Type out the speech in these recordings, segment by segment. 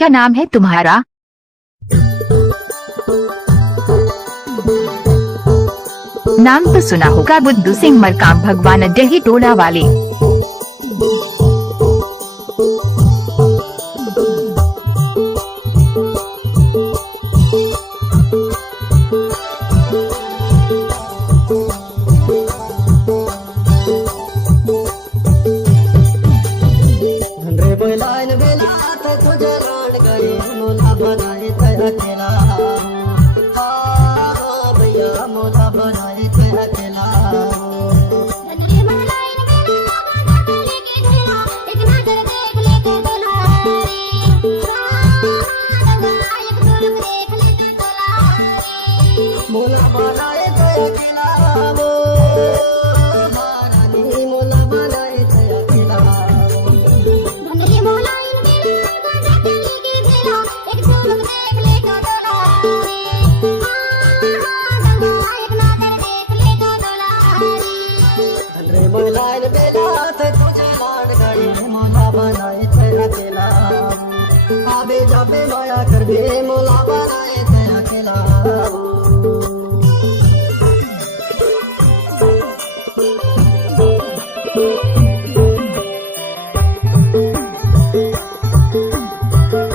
क्या नाम है तुम्हारा? नाम तो सुना होगा, बुद्धू सिंह मरकाम, भगवान अड्डही टोला वाले।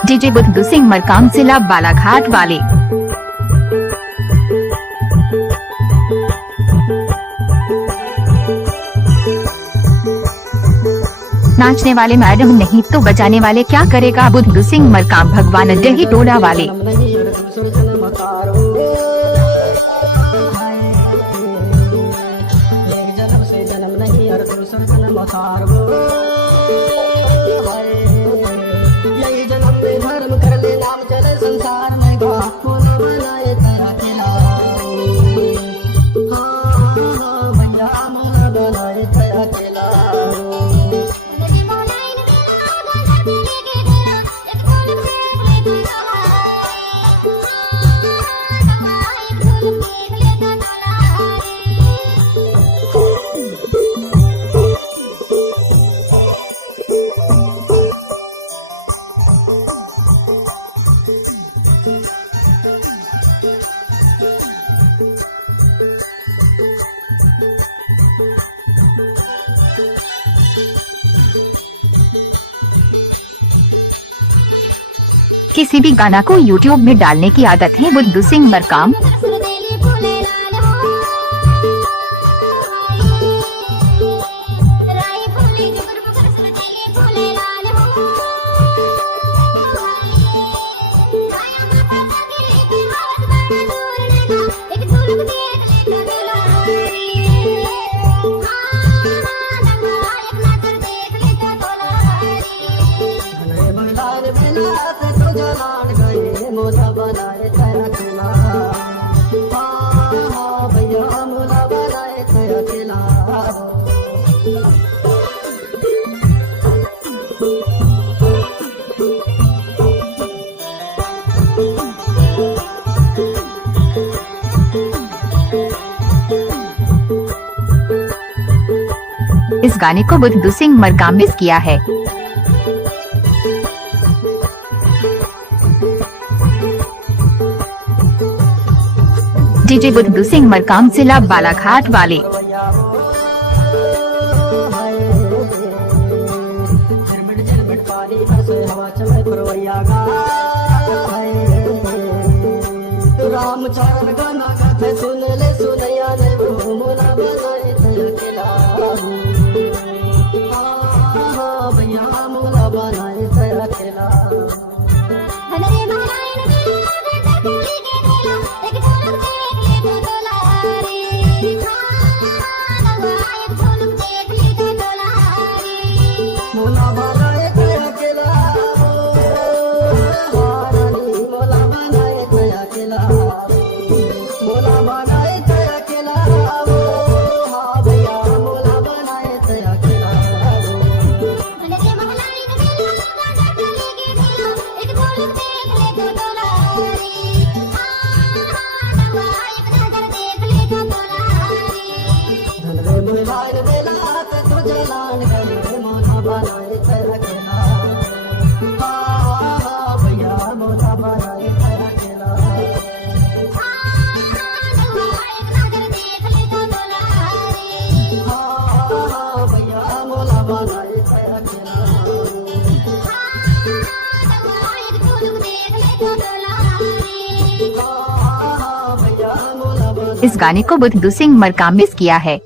डीजे बुद्धू सिंह मरकाम, जिला बालाघाट वाले। नाचने वाले मैडम नहीं तो बजाने वाले क्या करेगा? बुद्धू सिंह मरकाम, भगवान अड्डही टोला वाले। किसी भी गाना को YouTube में डालने की आदत है बुद्धू सिंह मरकाम। इस गाने को बुद्धू सिंह मरकाम ने किया है। डीजे बुद्धू सिंह मरकाम, जिला बालाघाट वाले। इस गाने को बुद्धू सिंह मरकाम मिस किया है।